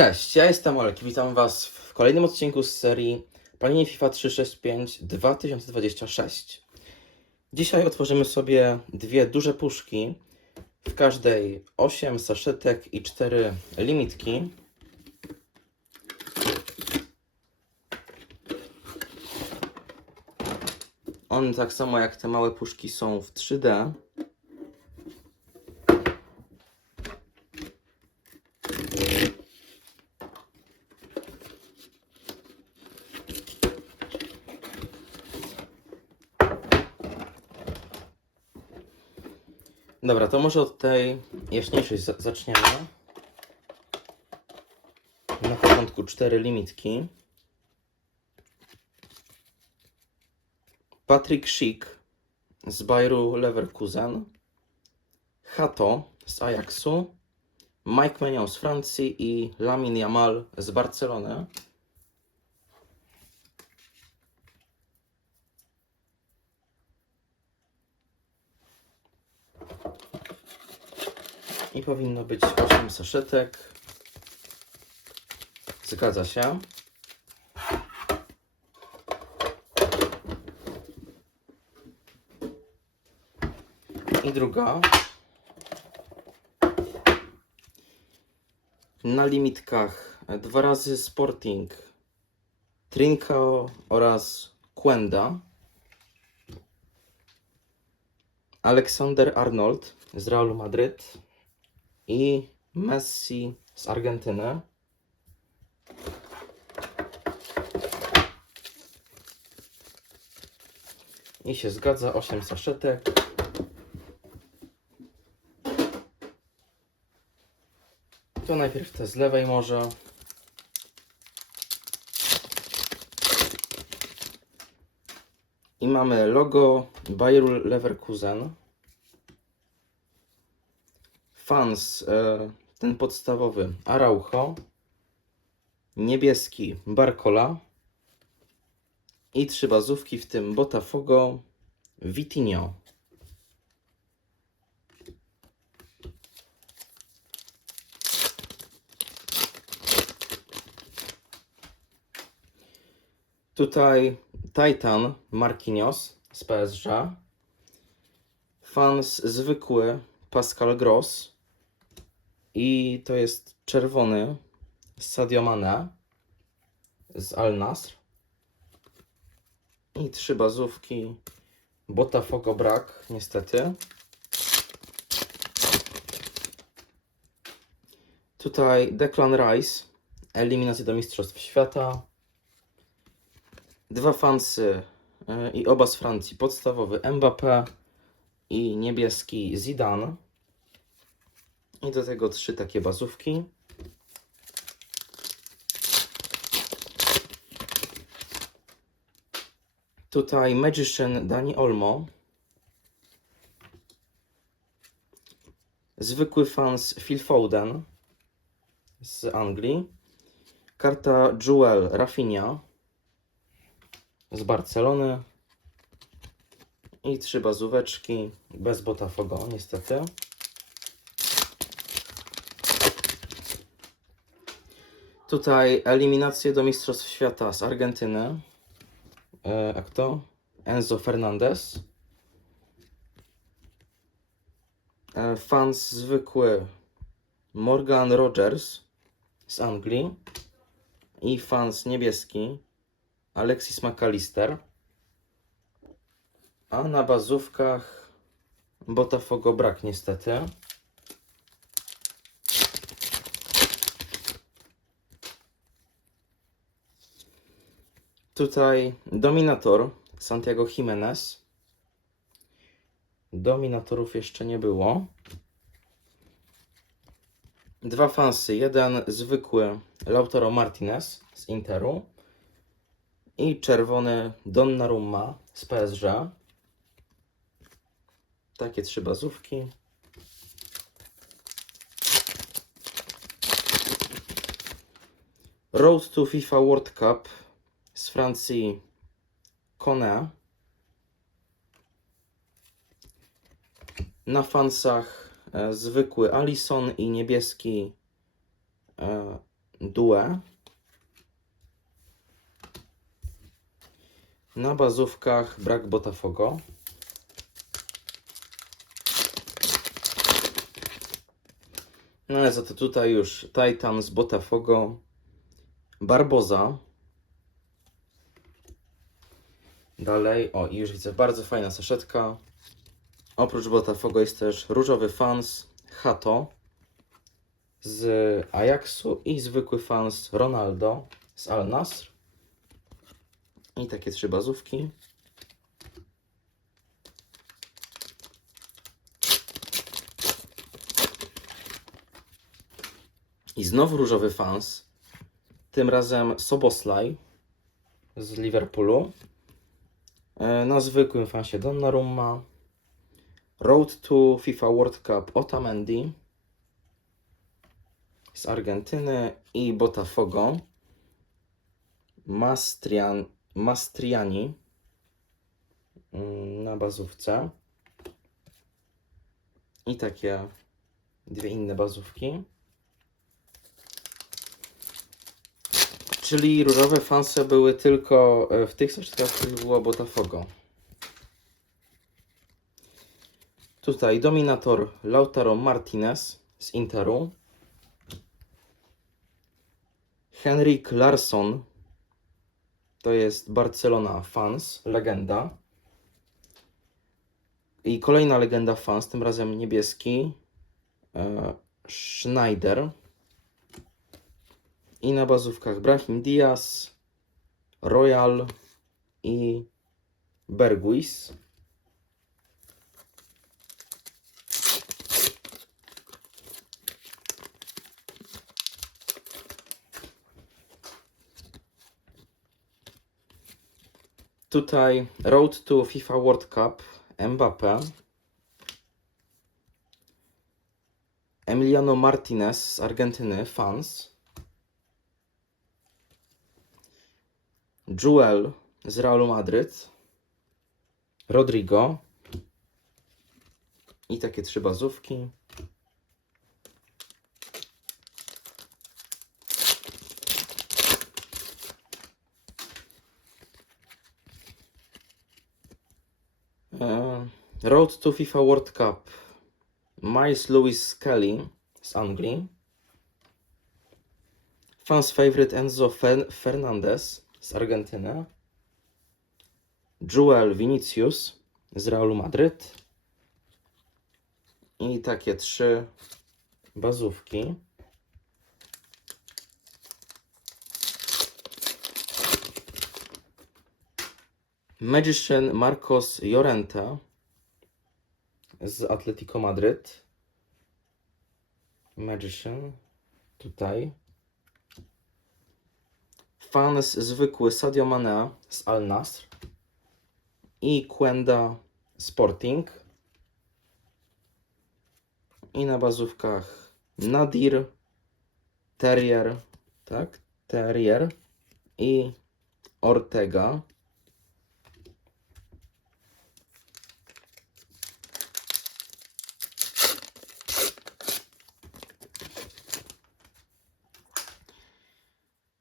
Cześć, ja jestem Olek. Witam Was w kolejnym odcinku z serii Panienie FIFA 365 2026. Dzisiaj otworzymy sobie dwie duże puszki, w każdej 8 saszetek i 4 limitki. One tak samo jak te małe puszki są w 3D. Dobra, to może od tej jaśniejszej za- zaczniemy. Na początku cztery limitki. Patrick Schick z Bayeru Leverkusen. Hato z Ajaxu. Mike Maignan z Francji i Lamin Yamal z Barcelony. I powinno być 8 saszetek. Zgadza się. I druga. Na limitkach dwa razy Sporting, Trincao oraz Quenda. Aleksander Arnold z Realu Madryt i Messi z Argentyny. I się zgadza, 8 saszetek. To najpierw te z lewej może. I mamy logo Bayeru Leverkusen. Fans, e, ten podstawowy Araujo, niebieski Barcola i trzy bazówki, w tym Botafogo, Vitinho. Tutaj Titan Marquinhos z PSG. Fans zwykły Pascal Gross. I to jest czerwony Sadio Mane z Al Nasr. I trzy bazówki Botafogo brak, niestety. Tutaj Declan Rice, eliminacja do Mistrzostw Świata. Dwa fansy y, i oba z Francji. Podstawowy Mbappé i niebieski Zidane. I do tego trzy takie bazówki. Tutaj Magician Dani Olmo. Zwykły fans Phil Foden z Anglii. Karta Jewel Rafinha z Barcelony. I trzy bazóweczki bez Botafogo, niestety. Tutaj eliminacje do Mistrzostw Świata z Argentyny. E, a kto? Enzo Fernandez. E, fans zwykły Morgan Rogers z Anglii. I fans niebieski Alexis McAllister. A na bazówkach Botafogo brak niestety. Tutaj Dominator Santiago Jimenez. Dominatorów jeszcze nie było. Dwa fansy. Jeden zwykły Lautaro Martinez z Interu i czerwony Donnarumma z PSG. Takie trzy bazówki. Road to FIFA World Cup z Francji Kone. Na fansach e, zwykły Alison i niebieski e, Due. Na bazówkach brak Botafogo. No ale za to tutaj już Titan z Botafogo. Barboza. Dalej, o i już widzę bardzo fajna saszetka. Oprócz Botafogo jest też różowy fans Hato z Ajaxu i zwykły fans Ronaldo z Al Nasr. I takie trzy bazówki. I znowu różowy fans. Tym razem Soboslaj z Liverpoolu. E, Na zwykłym fansie Donnarumma. Road to FIFA World Cup Otamendi z Argentyny i Botafogo. Mastrian, Mastriani mm, na bazówce. I takie dwie inne bazówki. Czyli różowe fanse były tylko e, w tych saszetkach, w których było Botafogo. Tutaj dominator Lautaro Martinez z Interu. Henrik Larsson to jest Barcelona fans, legenda. I kolejna legenda fans, tym razem niebieski. E, Schneider. I na bazówkach Brahim Diaz, Royal i Berguis. Tutaj Road to FIFA World Cup Mbappe. Emiliano Martinez z Argentyny, fans. Joel z Realu Madryt. Rodrigo. I takie trzy bazówki. E, Road to FIFA World Cup. Miles Lewis Kelly z Anglii. Fans favorite Enzo Fer Fernandez z Argentyny. Joel Vinicius z Realu Madryt. I takie trzy bazówki. Magician Marcos Llorente z Atletico Madryt. Magician tutaj. Fans zwykły Sadio Mane z Al Nasr i Quenda Sporting. I na bazówkach Nadir, Terrier, tak? Terrier i Ortega.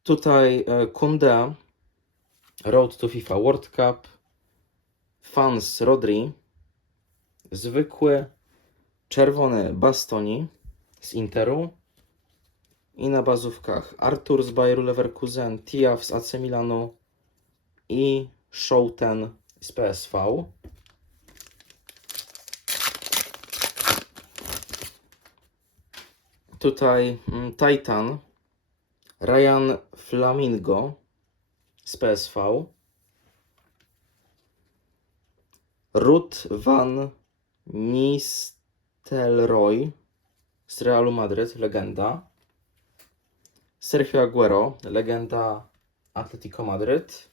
Tutaj e, Kunde, Road to FIFA World Cup, Fans Rodri, zwykły czerwony Bastoni z Interu i na bazówkach Artur z Bayeru Leverkusen, Tiaf z AC Milanu i Schouten z PSV. Tutaj mm, Titan, Ryan Flamingo z PSV. Ruth van Nistelrooy z Realu Madryt, legenda. Sergio Aguero, legenda Atletico Madryt.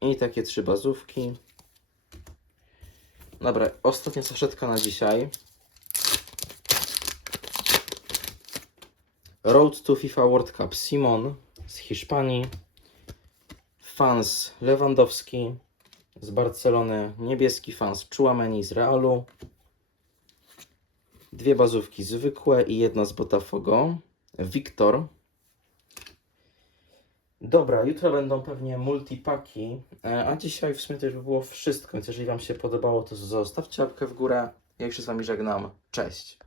I takie trzy bazówki. Dobra, ostatnia saszetka na dzisiaj. Road to FIFA World Cup Simon z Hiszpanii. Fans Lewandowski z Barcelony. Niebieski fans Chouameni z Realu. Dwie bazówki zwykłe i jedna z Botafogo. Wiktor Dobra, jutro będą pewnie multipaki, e, a dzisiaj w sumie to już by było wszystko, więc jeżeli Wam się podobało, to zostawcie łapkę w górę. Ja już się z Wami żegnam. Cześć!